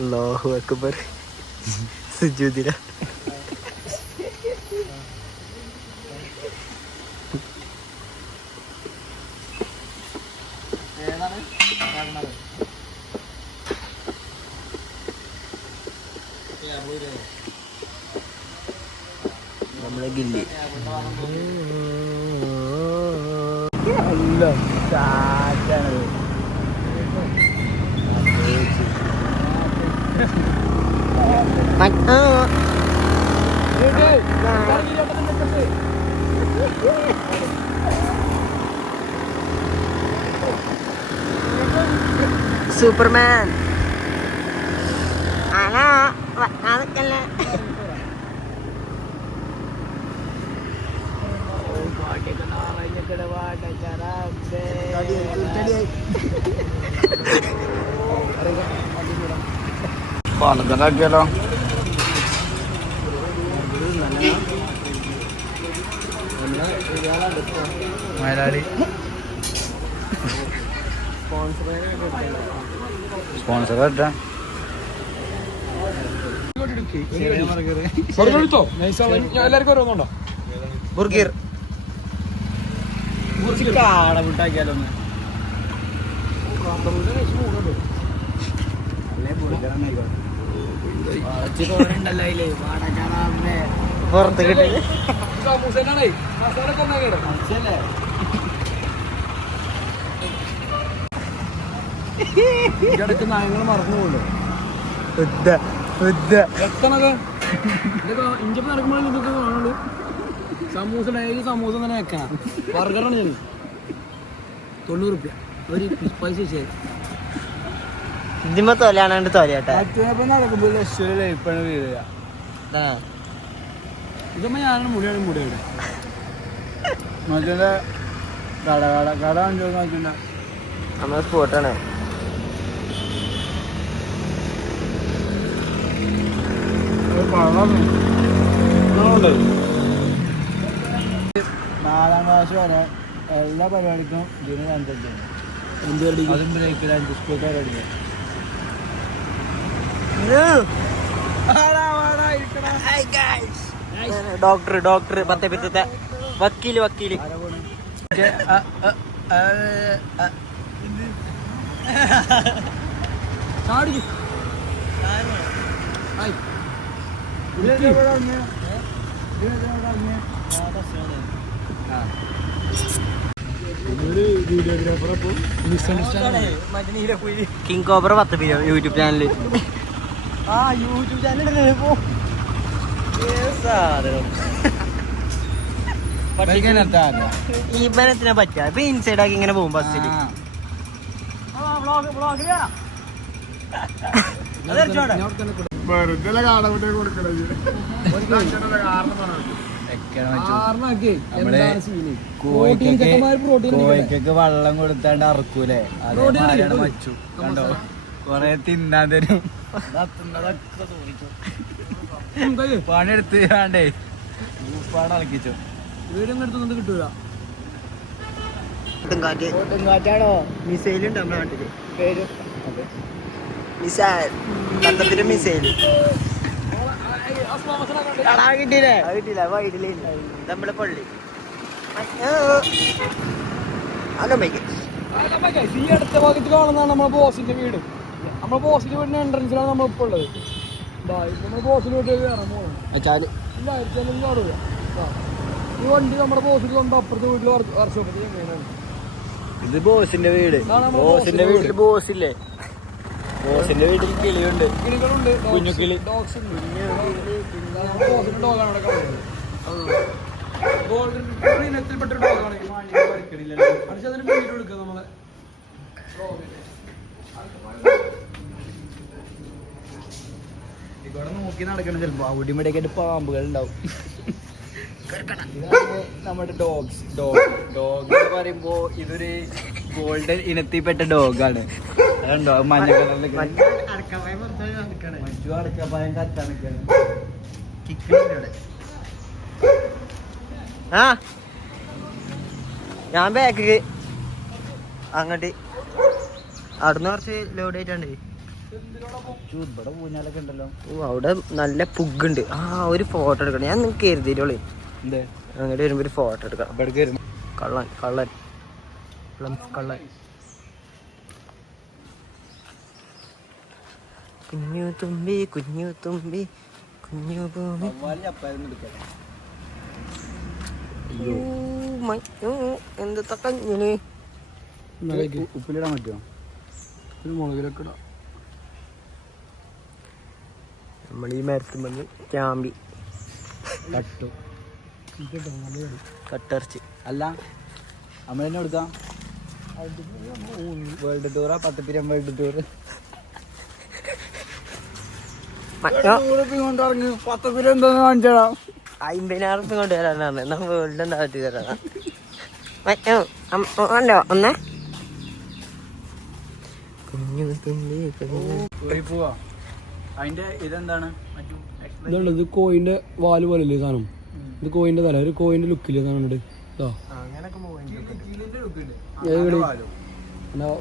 അല്ലാഹു അക്ബർ. സുജൂദില. നമ്മളെ ഗില്ലി എല്ലാം ചാറ്റാണ്. സൂപ്പർമാൻ അതൊക്കെയല്ലേ. പാലക്കാടാക്കിയാലോ? മലയാളി സ്പോൺസർ ബുർഗർ കാടമുട്ടാക്കിയാലോ? പുറത്ത് കിട്ടി ഞങ്ങൾ മറന്നു പോകുന്നു. ഇഞ്ചപ്പം നടക്കുമ്പോഴേ ഇതൊക്കെ കാണുള്ളൂ. സമൂസ ഡെയിലി സമൂസ തന്നെ വെക്കണം. ബർഗറാണ് ഞാൻ 90 റുപ്യ ഒരു പൈസ ശരി. ഇതിമ്മ തൊലയാണ്ട് തൊലയാട്ടെ നടക്കുമ്പോൾ ലൈഫാണ് വീഴുക. ഇതമ്മ ഞാനാണ് മുടിയാണ് മുടിയുടെ മറ്റേ കട കട കട നോക്കില്ല. നമ്മളെ സ്പോട്ടാണ്. നാലാം ക്ലാസ് വരെ എല്ലാ പരിപാടിക്കും ഇതിന് കണ്ടിട്ടുണ്ട്. അതും ബ്രേക്കിൽ 5 സ്കൂൾ പരിപാടിക്കും. ഡോക്ടർ ഡോക്ടർ പത്തേ പിറ്റത്തെ വക്കീല് വക്കീല് king cobra 10 video YouTube channel. YouTube channel ഈ ബലത്തിനെ പറ്റാ. ഇപ്പൊ ഇൻസൈഡ് ആക്കി ഇങ്ങനെ പോകും ബസ്സിൽ. കോഴിക്കൊക്കെ വെള്ളം കൊടുത്താണ്ട് അറക്കൂലേ? അതേ വച്ചു കണ്ടോ? കൊറേ തിന്നാൻ തരും. പണിയെടുത്ത് വേണ്ടേ ൂപ്പാണ് ഇളക്കിച്ചോ. വീടൊന്നും എടുത്തൊന്നും കിട്ടൂല. കാറ്റാണോ? മിസൈൽ ഉണ്ട് നമ്മുടെ നാട്ടില്. പേര് മിസൈൽ. പത്തത്തിന്റെ മിസൈൽ കിട്ടിയില്ലേ? കിട്ടിയില്ല. വൈഡില് നമ്മുടെ പള്ളി. ഈ അടുത്ത ഭാഗത്ത് കാണുന്നതാണ് നമ്മളെ ബോസിന്റെ വീട്. നമ്മളെ ബോസിന്റെ വീടിന്റെ എൻട്രൻസിലാണ് നമ്മളിപ്പോ ഉള്ളത്. നമ്മുടെ ബോസിന് വീട്ടിൽ കയറാൻ പോകുന്നത്. ഈ വണ്ടി നമ്മുടെ ബോസിന് കൊണ്ട് അപ്പുറത്തെ വീട്ടിൽ വർക്ക്ഷോപ്പിൽ എങ്ങനെയാണ്. ഇത് ബോസിന്റെ വീട്. ബോസിന്റെ വീട്ടിൽ ബോസില്ലേ? ബോസിന്റെ വീട്ടിൽ കിളിയുണ്ട്, കിളികളുണ്ട്, കുഞ്ഞു കിളി, ഡോഗ്സ് ഉണ്ട്. ബോസിന്റെ ഡോഗാണ് അവിടെ കാണുന്നത്. ഗോൾഡൻ ഇനത്തിൽപ്പെട്ട ഡോഗാണ്. അതിന് വീട് കൊടുക്കുക നമ്മളെ. ഇവിടെ നോക്കി നടക്കണം. ചിലപ്പോ അവിടെ ഇവിടെയൊക്കെ ആയിട്ട് പാമ്പുകൾ ഉണ്ടാവും. നമ്മുടെ ഡോഗ് എന്ന് പറയുമ്പോ ഇതൊരു ഗോൾഡൻ ഇനത്തിൽപ്പെട്ട ഡോഗാണ്. അതുണ്ടോ മഞ്ഞ കളറിൽ മറ്റു അടക്കപ്പായം കത്താനൊക്കെയാണ്. ഞാൻ ബാക്ക് അങ്ങോട്ട് അവിടുന്ന് കുറച്ച് ലോഡ് ആയിട്ടുണ്ട്. ഇവിടെ ഊഞ്ഞാലൊക്കെ ഉണ്ടല്ലോ. അവിടെ നല്ല പുഗുണ്ട്. ആ ഒരു ഫോട്ടോ എടുക്കണം. ഞാൻ നിങ്ങൾക്ക് കരുതിയിട്ടോളേ എന്തേ അങ്ങോട്ട് വരുമ്പോ ഒരു ഫോട്ടോ എടുക്കണം. ഇവിടേക്ക് വരുമ്പോ കള്ളൻ കള്ളൻ കള്ളൻ. കുഞ്ഞു തുമ്പി കുഞ്ഞു തുമ്പി കുഞ്ഞു ഭൂമി. എന്തൊക്കെ കഞ്ഞിന് ഉപ്പിലിടാൻ പറ്റുമോ? മുളകിലൊക്കെ ഇടാം. നമ്മൾ ഈ മരത്തിൽ വന്ന് ക്യാമ്പി കട്ടു കട്ടിറച്ചി. അല്ല നമ്മൾ തന്നെ കൊടുക്കാം. വേൾഡ് ടൂറാ? 10 പിരം വേൾഡ് ടൂർ. 10 പേര് എന്താന്ന് കാണിച്ചാ 50,000 റുപ്യ കൊണ്ട് വരാനാണ്. നമ്മൾ വേൾഡ് എന്താ പറ്റി തരാ അല്ലോ ഒന്നേ. കുഞ്ഞു തുമ്പി കുഞ്ഞു പോവാ. അതിന്റെ ഇതെന്താണ്? ഇതുണ്ട്. ഇത് കോയിന്റെ വാല് പോലല്ലേ സാധനം. ഇത് കോയിന്റെ തല. ഒരു കോയിന്റെ ലുക്കില്ലേ സാധനം.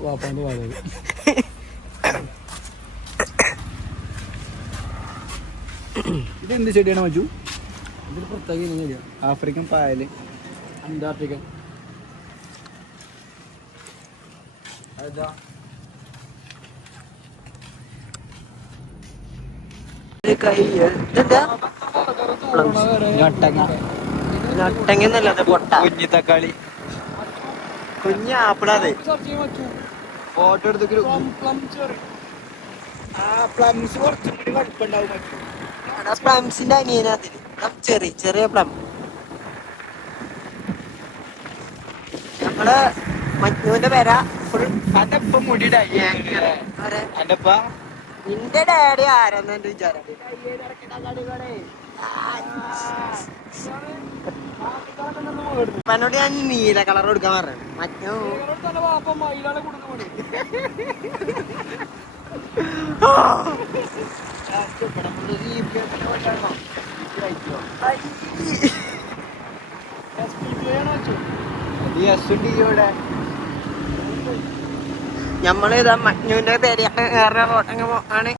വാപ്പാന്റെ വാല. ഇതെന്ത് ചെടിയാണ് മജു? ഇതിൽ പ്രത്യേക ആഫ്രിക്കൻ പായല്. അന്റാർട്ടിക്കൻ. അതാ നട്ടങ്ങന്നല്ല പൊട്ട കുഞ്ഞി തക്കാളി. കുഞ്ഞ് ആപ്പിളാതെ. ഫോട്ടോ എടുത്തൊക്കെ പ്ലംസ് കുറച്ചും കൂടി വലുപ്പുണ്ടാവും മറ്റു. പ്ലംസിന്റെ അനിയനതിന് ചെറിയ ചെറിയ പ്ലം. നമ്മള് മഞ്ഞുവിന്റെ പേര ഫുൾ. അതെപ്പ മുടിയിടായി അന്റെപ്പ നിന്റെ ഡാഡി ആരെന്നെ വിചാരം. എന്നോട് ഞാൻ നീല കളർ കൊടുക്കാൻ പറഞ്ഞു. മഞ്ഞു ഞമ്മള് ഇതാ മഞ്ഞുവിന്റെ പേര് ആണ്.